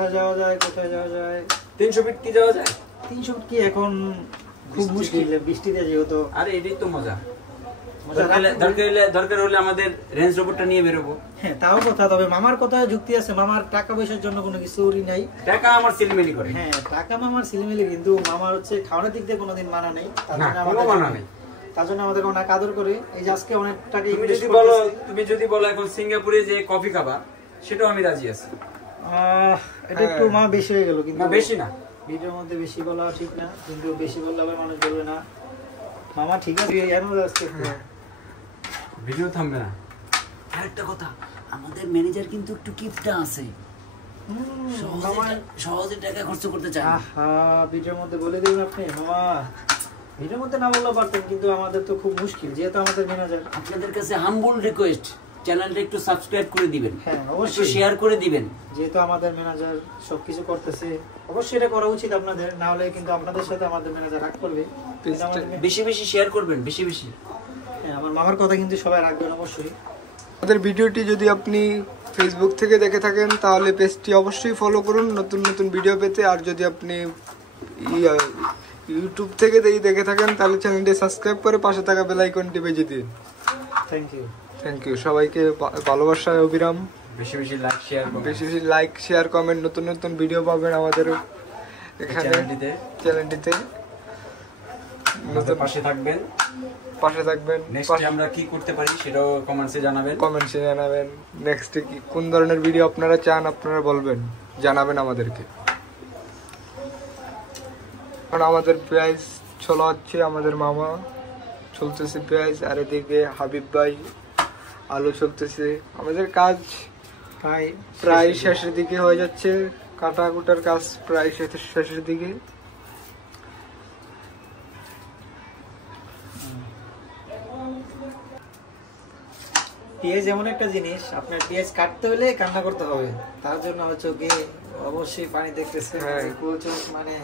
কোথায় যাওয়া যায় 300 ফিট কি যাওয়া যায়? 300 ফিট কি এখন খুব মুশকিল, বৃষ্টিতে যেহেতু। আরে এটাই তো মজা। দরকার হলে আমাদের রেঞ্জ রোবটটা নিয়ে বেরোবো। হ্যাঁ তাও কথা, তবে মামার কথা যুক্তি আছে, মামার টাকা পয়সার জন্য কোনো কিছুই নাই। টাকা আমার সিলমিলি করে। হ্যাঁ টাকা মামার সিলমিলি, কিন্তু মামার হচ্ছে খাওয়ানোর দিক দিয়ে কোনোদিন মানা নেই, তার জন্য আমাদের অনেক আদর করে। এই যে আজকে অনেক টাকা ইনভেস্ট করতেছি। তুমি যদি বলো এখন সিঙ্গাপুরে যে কফি খাবা, সেটাও আমি রাজি আছি। এটা একটু মা বেশি হয়ে গেল, কিন্তু বেশি না, ভিডিওর মধ্যে বেশি বলা ঠিক না, কিন্তু বেশি বললে আবার মানুষ বলবে না মামা ঠিক আছে এমন আসছে। ভিডিও থামবে না। আরেকটা কথা, আমাদের ম্যানেজার কিন্তু একটু কিপটা আছে, সহজে টাকা খরচ করতে চায়। ভিডিওর মধ্যে বলে দিবেন আপনি মামা, ভিডিওর মধ্যে না বললেও পারতেন, কিন্তু আমাদের তো খুব মুশকিল, যেহেতু আমাদের ম্যানেজার। আপনাদের কাছে হাম্বল রিকোয়েস্ট, চ্যানেলটা একটু সাবস্ক্রাইব করে দিবেন। হ্যাঁ অবশ্যই শেয়ার করে দিবেন। যেহেতু আমাদের ম্যানেজার সবকিছু করতেছে, অবশ্যই এটা করা উচিত আপনাদের, না হলে কিন্তু আপনাদের সাথে আমাদের ম্যানেজার রাগ করবে। বেশি বেশি শেয়ার করবেন, বেশি বেশি। হ্যাঁ আমার মামার কথা কিন্তু সবাই রাখবেন অবশ্যই। আমাদের ভিডিওটি যদি আপনি ফেসবুক থেকে দেখে থাকেন তাহলে পেজটি অবশ্যই ফলো করুন নতুন নতুন ভিডিও পেতে, আর যদি আপনি ইউটিউব থেকে দেখে থাকেন তাহলে চ্যানেলটি সাবস্ক্রাইব করে পাশে থাকা বেল আইকনটি বেজে দিন। থ্যাংক ইউ সবাইকে, ভালোবাসা অবিরাম। বেশি বেশি লাইক শেয়ার কমেন্ট, নতুন নতুন ভিডিও পাবেন আমাদের এখানে চ্যানেলটিতে। পাশে থাকবেন। নেক্সট আমরা কি করতে পারি সেটাও কমেন্টসে জানাবেন। নেক্সট কি কোন ধরনের ভিডিও আপনারা চান আপনারা বলবেন, জানাবেন আমাদেরকে। কারণ আমাদের পেঁয়াজ ছোলা হচ্ছে, আমাদের মামা চলতেছে পেঁয়াজ, আর এদিকে হাবিব ভাই আলু চলতেছে। আমাদের কাজ প্রায় শেষের দিকে হয়ে যাচ্ছে, কাটা কুটার কাজ প্রায় শেষের দিকে। পেঁয়াজ এমন একটা জিনিস, আপনার পেঁয়াজ কাটতে হলে কান্না করতে হবে, তার জন্য চোখে অবশ্যই পানি দেখতেছে, মানে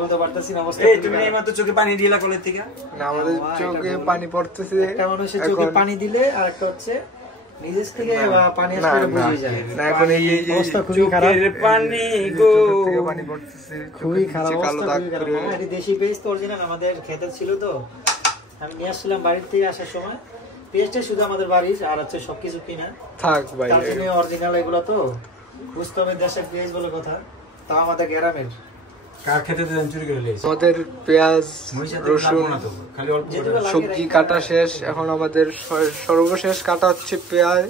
বলতে পারতেছি না অবস্থা। তুমি এইমাত্র চোখে পানি দিলা কোলের থেকে? না আমাদের চোখে পানি পড়তেছে। একটা মানুষের চোখে পানি দিলে আর একটা হচ্ছে নিজের থেকে পানি আসলে বুঝে যায়। না এখন এই অবস্থা খুবই খারাপ, পানি গো থেকে পানি পড়তেছে, খুবই খারাপ অবস্থা। এটা দেশি পেঁয়াজ তো অরিজিনাল আমাদের খেতে ছিল, তো আমি নিয়ে আসছিলাম বাড়ির থেকে আসার সময়। পেঁয়াজটা শুধু আমাদের বাড়ির, আর হচ্ছে সবকিছু কিনা। থাক ভাই, তার জন্য অরিজিনাল এগুলো তো বুঝতে হবে, দেশের পেঁয়াজ বলে কথা, তা আমাদের গ্রামের। আমাদের পেঁয়াজ রসুন সবজি কাটা শেষ, এখন আমাদের সর্বশেষ কাটা হচ্ছে পেঁয়াজ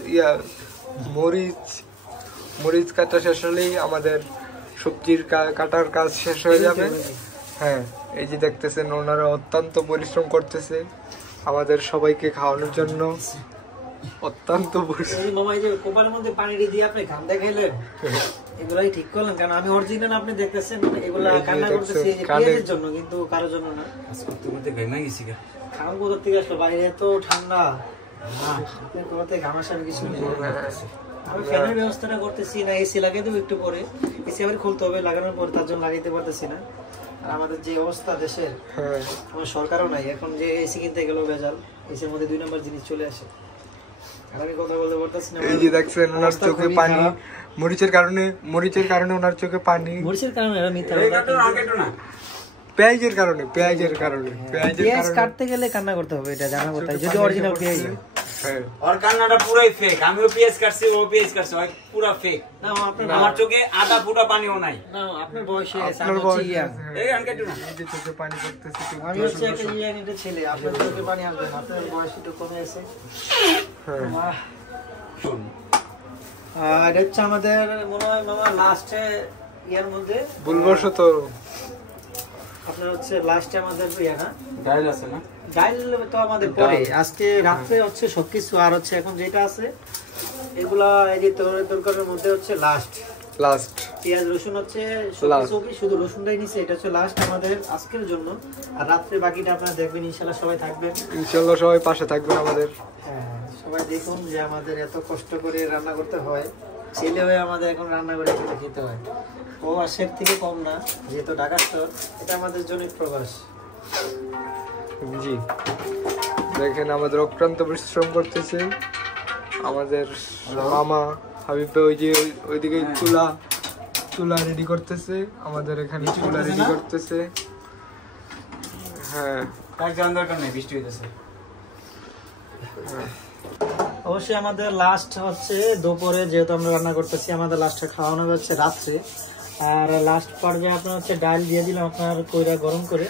মরিচ কাটা শেষ হলেই আমাদের সবজির কাটার কাজ শেষ হয়ে যাবে। হ্যাঁ এই যে দেখতেছেন ওনারা অত্যন্ত পরিশ্রম করতেছে আমাদের সবাইকে খাওয়ানোর জন্য, অত্যন্ত কোপার মধ্যে পানি দিয়ে আপনি ঘাম দেখাইলেন, এগুলাই ঠিক করলেন। কারণ আমি অরিজিনাল আপনি দেখতেছেন এগুলা কান্না করতেছি পেঁয়াজের জন্য, কিন্তু কারোর জন্য না। ঘাম কোথা থেকে আসলো, বাইরে এত ঠান্ডা, কোথাতে ঘাম আসার কিছু নেই। আমি ফ্যানের ব্যবস্থাটা করতেছি না, এসি লাগিয়ে দেবো একটু পরে, এসি আবার খুলতে হবে লাগানোর পর, তার জন্য লাগাইতে পারতেছি না। আর আমাদের যে অবস্থা দেশের, আমার সরকারও নাই, এখন যে এসি কিনতে গেলেও ভেজাল, এসির মধ্যে 2 নম্বর জিনিস চলে আসে। আর আমি কথা বলতে পারতেছি না। এই যে দেখছেন ওনার চোখে পানি, মরিচের কারণে ওনার চোখে পানি। মরিচের কারণে এরা মিথ্যা কথা, পেঁয়াজের কারণে পেঁয়াজ কাটতে গেলে কান্না করতে হবে, এটা জানা কথা। যদি অরিজিনাল পেঁয়াজ হয়, আর কান্নাটা পুরাই ফেক। আমিও পেঁয়াজ কাটছি, ও পেঁয়াজ কাটছে, পুরা ফেক। না আমার চোখে আধা ফুটা পানিও নাই। না আপনার বয়সে এই আনকেটু না, এই যে চোখে পানি পড়তেছে। আমি হচ্ছে একটা ইয়াংটা ছেলে, আপনার চোখে পানি আসবে না, আপনার বয়স একটু কমে আছে। শুন এটা হচ্ছে আমাদের মনে হয় মামা লাস্টে ইয়ার মধ্যে ভুলবশত আপনার হচ্ছে লাস্টে আমাদের ডাইল আছে না, ডাইল তো আমাদের পরে আজকে রাত্রে হচ্ছে সবকিছু, আর হচ্ছে এখন যেটা আছে এগুলা এই যে তরকারির মধ্যে হচ্ছে লাস্ট পেঁয়াজ রসুন হচ্ছে সবকিছু, শুধু রসুনটাই নিচে, এটা হচ্ছে লাস্ট আমাদের আজকের জন্য। আর রাত্রে বাকিটা আপনারা দেখবেন, ইনশাআল্লাহ সবাই থাকবেন, ইনশাআল্লাহ সবাই পাশে থাকবেন আমাদের। হ্যাঁ সবাই দেখুন যে আমাদের এত কষ্ট করে রান্না করতে হয়, ছেলে হয়ে আমাদের এখন রান্না করে খেতে হয়। ও আশের থেকে কম না, যেহেতু ঢাকা শহর, এটা আমাদের জন্য প্রবাস। জি দেখেন আমাদের অক্লান্ত পরিশ্রম করতেছে আমাদের মামা হাবিব ভাই, ওই যে ওইদিকে চুলা চুলা রেডি করতেছে, আমাদের এখানে চুলা রেডি করতেছে। হ্যাঁ কাজ জানার দরকার নেই, বৃষ্টি হইতেছে। অবশ্যই আমাদের লাস্ট হচ্ছে দুপুরে, যেহেতু আমরা রান্না করতেছি, আমাদের লাস্টে খাওয়ানো হচ্ছে রাত্রে। আর লাস্ট পর্যায়ে আপনার হচ্ছে ডাল দিয়ে দিলাম আপনার কইরা গরম করে।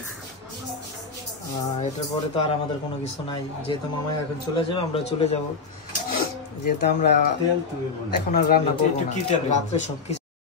এটার পরে তো আর আমাদের কোনো কিছু নাই, যেহেতু মামাই এখন চলে যাবে, আমরা চলে যাব, যেহেতু আমরা এখন আর রান্না করবো না, রাত্রে সবকিছু